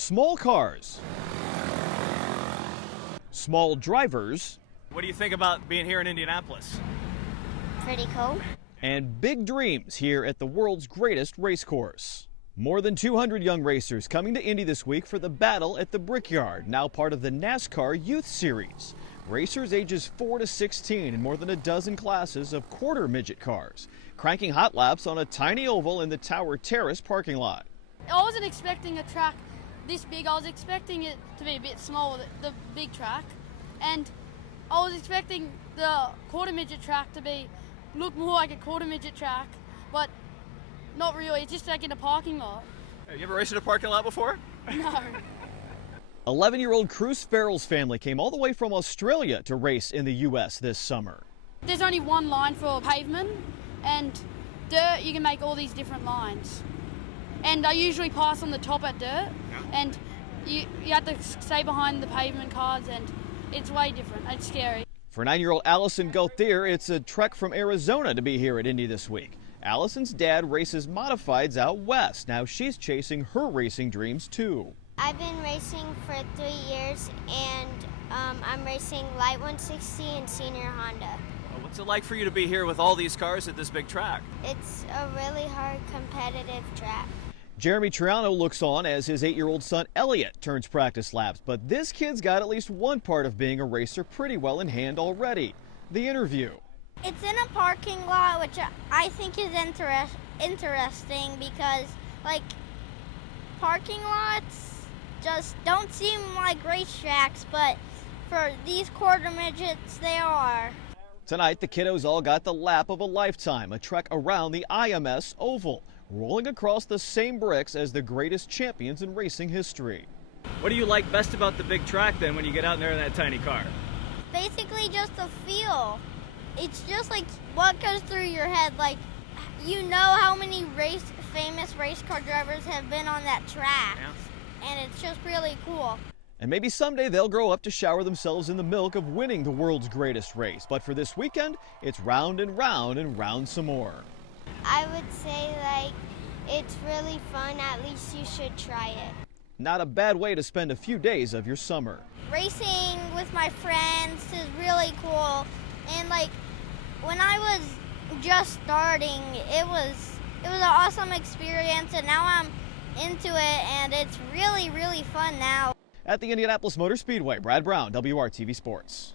Small cars, small drivers, What do you think about being here in Indianapolis? Pretty cool. and big dreams here at the world's greatest race course. More than 200 young racers coming to Indy this week for the battle at the Brickyard, now part of the NASCAR Youth Series. Racers ages 4 to 16 in more than a dozen classes of quarter midget cars, cranking hot laps on a tiny oval in the Tower Terrace parking lot. I wasn't expecting a track this big. I was expecting it to be a bit smaller, the big track, and I was expecting the quarter midget track to look more like a quarter midget track, but not really. It's just like in a parking lot. Have you ever raced in a parking lot before? No. 11-year-old Cruz Farrell's family came all the way from Australia to race in the U.S. this summer. There's only one line for pavement, and dirt you can make all these different lines. And I usually pass on the top at dirt, and you have to stay behind the pavement cars, and it's way different. It's scary. For 9-year-old Allison Gauthier, it's a trek from Arizona to be here at Indy this week. Allison's dad races modifieds out west. Now she's chasing her racing dreams too. I've been racing for 3 years, and I'm racing Light 160 and Senior Honda. What's it like for you to be here with all these cars at this big track? It's a really hard competitive track. Jeremy Triano looks on as his 8-year-old son Elliot turns practice laps, but this kid's got at least one part of being a racer pretty well in hand already: the interview. It's in a parking lot, which I think is interesting because, like, parking lots just don't seem like racetracks, but for these quarter midgets, they are. Tonight, the kiddos all got the lap of a lifetime, a trek around the IMS Oval, rolling across the same bricks as the greatest champions in racing history. What do you like best about the big track then when you get out there in that tiny car? Basically just the feel. It's just like what goes through your head. Like, you know how many famous race car drivers have been on that track. Yeah. And it's just really cool. And maybe someday they'll grow up to shower themselves in the milk of winning the world's greatest race. But for this weekend, it's round and round and round some more. I would say, like, it's really fun. At least you should try it. Not a bad way to spend a few days of your summer. Racing with my friends is really cool. And, like, when I was just starting, it was an awesome experience, and now I'm into it, and it's really, really fun now. At the Indianapolis Motor Speedway, Brad Brown, WRTV Sports.